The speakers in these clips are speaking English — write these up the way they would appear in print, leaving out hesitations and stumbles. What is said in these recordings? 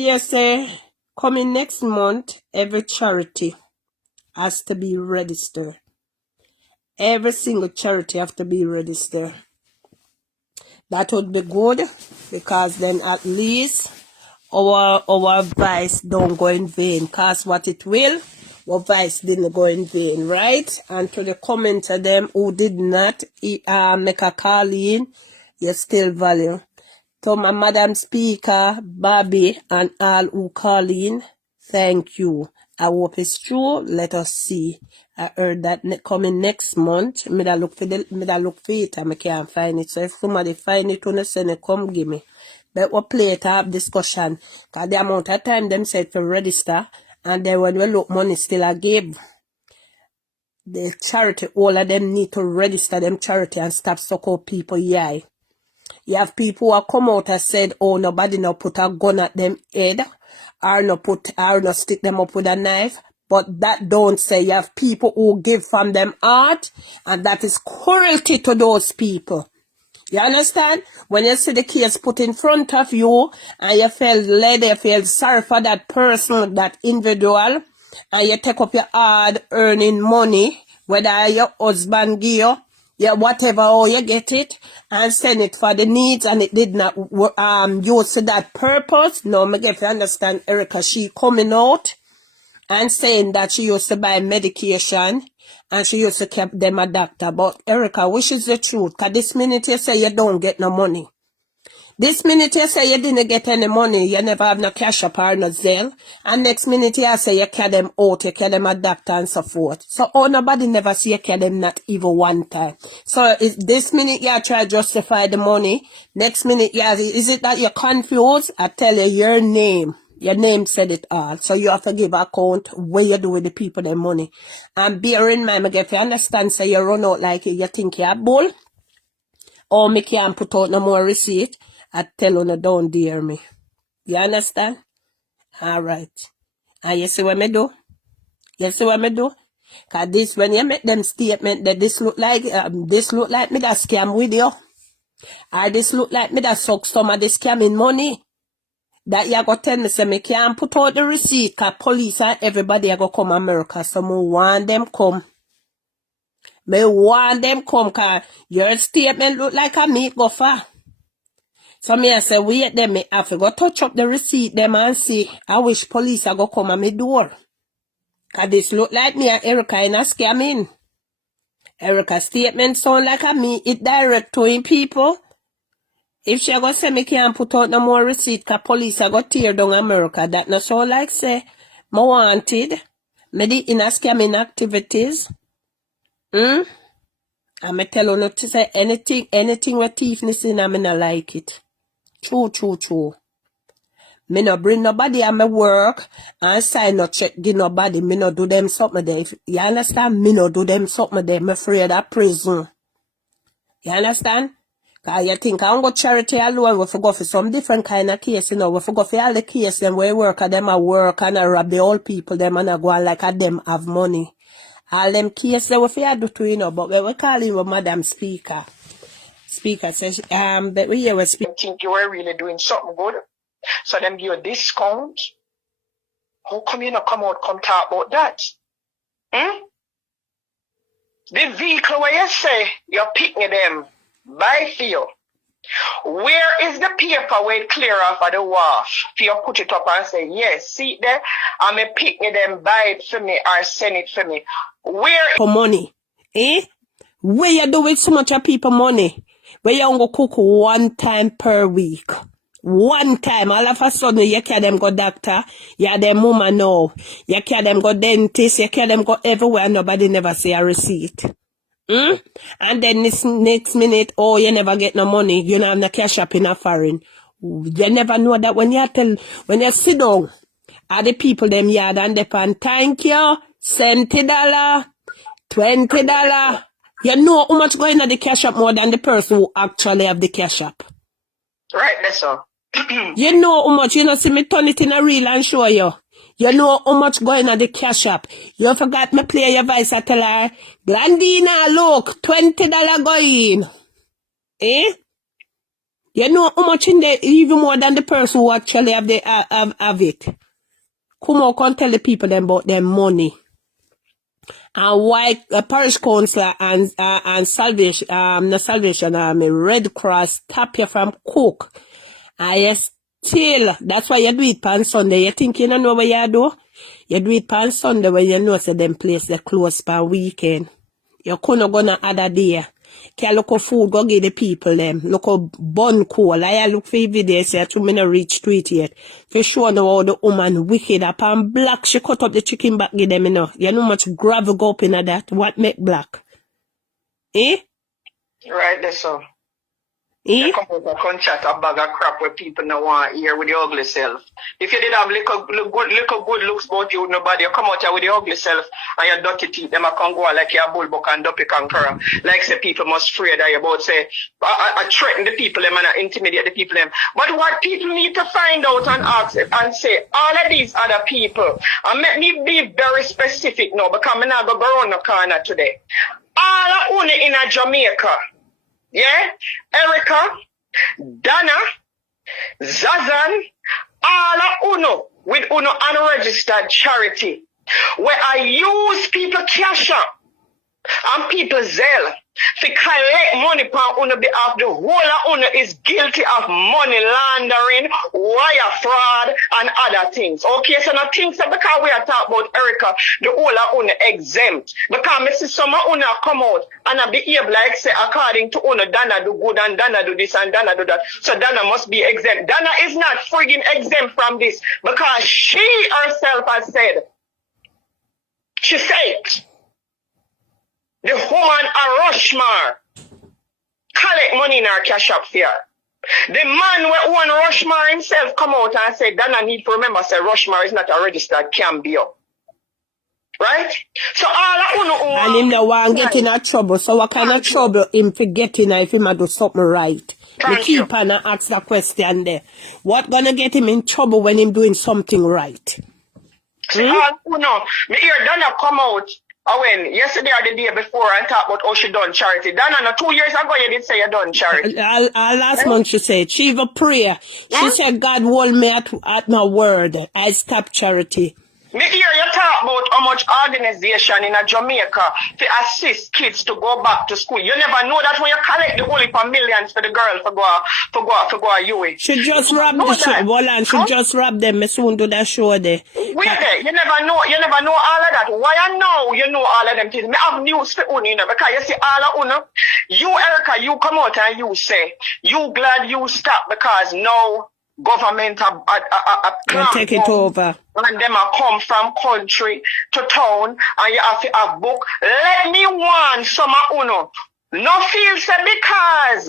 Yes, coming next month, every charity has to be registered. Every single charity have to be registered. That would be good, because then at least our advice don't go in vain. Cause what it will, our advice didn't go in vain, right? And to the commenter them who did not make a call in, you still value. To my Madam Speaker, Bobby, and all who call in, thank you. I hope it's true. Let us see. I heard that coming next month. Me da look for it and I can't find it. So if somebody find it, wanna send it, come give me. But we'll play it, have discussion. Cause the amount of time them said to register, and then when we look, money still I give. The charity, all of them need to register them charity and stop suck out people yai. You have people who come out and said, oh, nobody no put a gun at them head, or no stick them up with a knife. But that don't say. You have people who give from them heart, and that is cruelty to those people. You understand? When you see the case put in front of you, and you feel led, you feel sorry for that person, that individual, and you take up your hard earning money, whether your husband give you, yeah, whatever, or you get it, and send it for the needs, and it did not use to that purpose. No, me get to understand Erica, she coming out and saying that she used to buy medication, and she used to keep them a doctor. But Erica, which is the truth? Cause this minute you say you don't get no money. This minute you say you didn't get any money, you never have no cash up or no ZELLE. And next minute you say you carry them out, you carry them a doctor and so forth. So nobody never see you carry them not even one time. So this minute you try to justify the money, next minute is it that you're confused? I tell you, your name said it all. So you have to give account what you do with the people their money. And bear in mind, if you understand, say you run out like you think you're a bull, or me can't put out no more receipt, I tell you, no, don't dare me. You understand? Alright. And you see what me do? You see what me do? Cause this, when you make them statement that this look like me that scam with you, or this look like me that suck some of the scamming money, that you go tell me, say me can't put out the receipt, cause police and everybody go come America, so me want them come. Me want them come, cause your statement look like a meat go far. So me I say, wait them, me have to go touch up the receipt them and see. I wish police are go come at me door. Cause this look like me and Erica in a scamming. Erica's statement sound like a me, it direct to him people. If she go say me can't put out no more receipt, cause police are go tear down America, that not so like say, me wanted, me the in a scamming activities. And me tell you not to say anything with thiefness in, I me not like it. True. Me no bring nobody at my work and sign no check give nobody. Me no do them something there. You understand? Me no do them something there. Me afraid of prison. You understand? Cause you think I don't go charity alone, we forgot for some different kind of case, you know. We forgot for all the case them where work at them a work and a rob the old people them and a go on like a them have money. All them cases we fear do to, you know, but we call him Madam Speaker. Speaker says, but we were speaking. Think you were really doing something good, so them give you a discount. How come you not come out, come talk about that? The vehicle where you say you're picking them, buy for you. Where is the paper where it clear off of the wash? For you put it up and say, yes, see it there, I'm picking them, buy it for me or send it for me. Where for money? Where you do with so much of people money? Where you go cook one time per week. One time, all of a sudden, you can them go doctor, you them mama now, you can them go dentist, you can them go everywhere, nobody never see a receipt. And then this next minute, oh, you never get no money, you don't have no cash up in a foreign. You never know that when you sit down, are the people them yard and they pan, thank you, $70, $20. You know how much going at the cash up more than the person who actually have the cash up. Right, that's all. You know how much, you know, see me turn it in a reel and show you. You know how much going at the cash up. You forgot me play your voice, I tell her, Glandina, look, $20 going. You know how much in there, even more than the person who actually have it. Come on, come tell the people them about their money. And why parish council and Salvation, not Salvation, Red Cross tap you from cook. And you still, that's why you do it on Sunday. You think you don't know what you do? You do it on Sunday when you know so them place they close per weekend. You couldn't go no other day. Can look for food, go give the people them. Look for bun coal. I look for video, say to me not reach to it yet. For sure know how the woman wicked up and black. She cut up the chicken back, give them, you know. You know much gravel go up in that. What make black? Eh? Right there, so. Eh? You come chat a bag of crap where people no want to hear with the ugly self. If you did have little good looks about you, nobody, you come out here with the ugly self and your dirty teeth, them a come go like you're a bullbuck and duppy conqueror. Like say people must afraid that you about say, I threaten the people them and I intimidate the people them. But what people need to find out and ask and say, all of these other people, and let me be very specific now because I'm not going to go around the corner today. All of you in a Jamaica, yeah, Erica, Dana, Zazan, all of uno with uno unregistered charity, where I use people cash up and people ZELLE to collect money from uno behalf. The whole of uno is guilty of money laundering, wire fraud, and other things. Okay, so now things that because we are talking about Erica, the whole of uno exempt. Because I see some of uno come out and I behave like say according to uno, Dana do good and Dana do this and Dana do that. So Dana must be exempt. Dana is not friggin' exempt from this because she herself has said, she said, the woman a Rushmore collect money in her cash up here. The man who own Rushmore himself come out and say, Dana need to remember, say Rushmore is not a registered cambio. Right? So all of uno and him the one get in a trouble. So what kind of trouble him for getting if him a do something right? Me keep on and ask the question there. What gonna get him in trouble when him doing something right? All uno, me hear Dana come out. When yesterday or the day before and talk about how she done charity. Dana, 2 years ago you did say you done charity. Last month she said, she have a prayer. She said, God hold me at my word. I stop charity. Me hear you talk about how much organization in Jamaica to assist kids to go back to school. You never know that when you collect the only for millions for the girl for go UE. She just rob the show. She just rob them. Me soon do that show there. Wait there. You never know all of that. Why I know you know all of them things. Me have news for you know, because you see all of uno. You Erica, you come out and you say you glad you stop because now government take it over. And them are come from country to town and you have to have book. Let me warn some of uno. No feel say because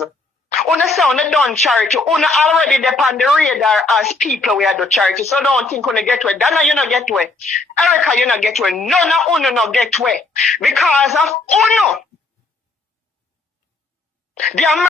uno say uno done charity. Uno already depend the radar as people we are do charity. So don't think uno get way. Dana you no get way. Erica you no get way. None of uno no get way. Because of uno. The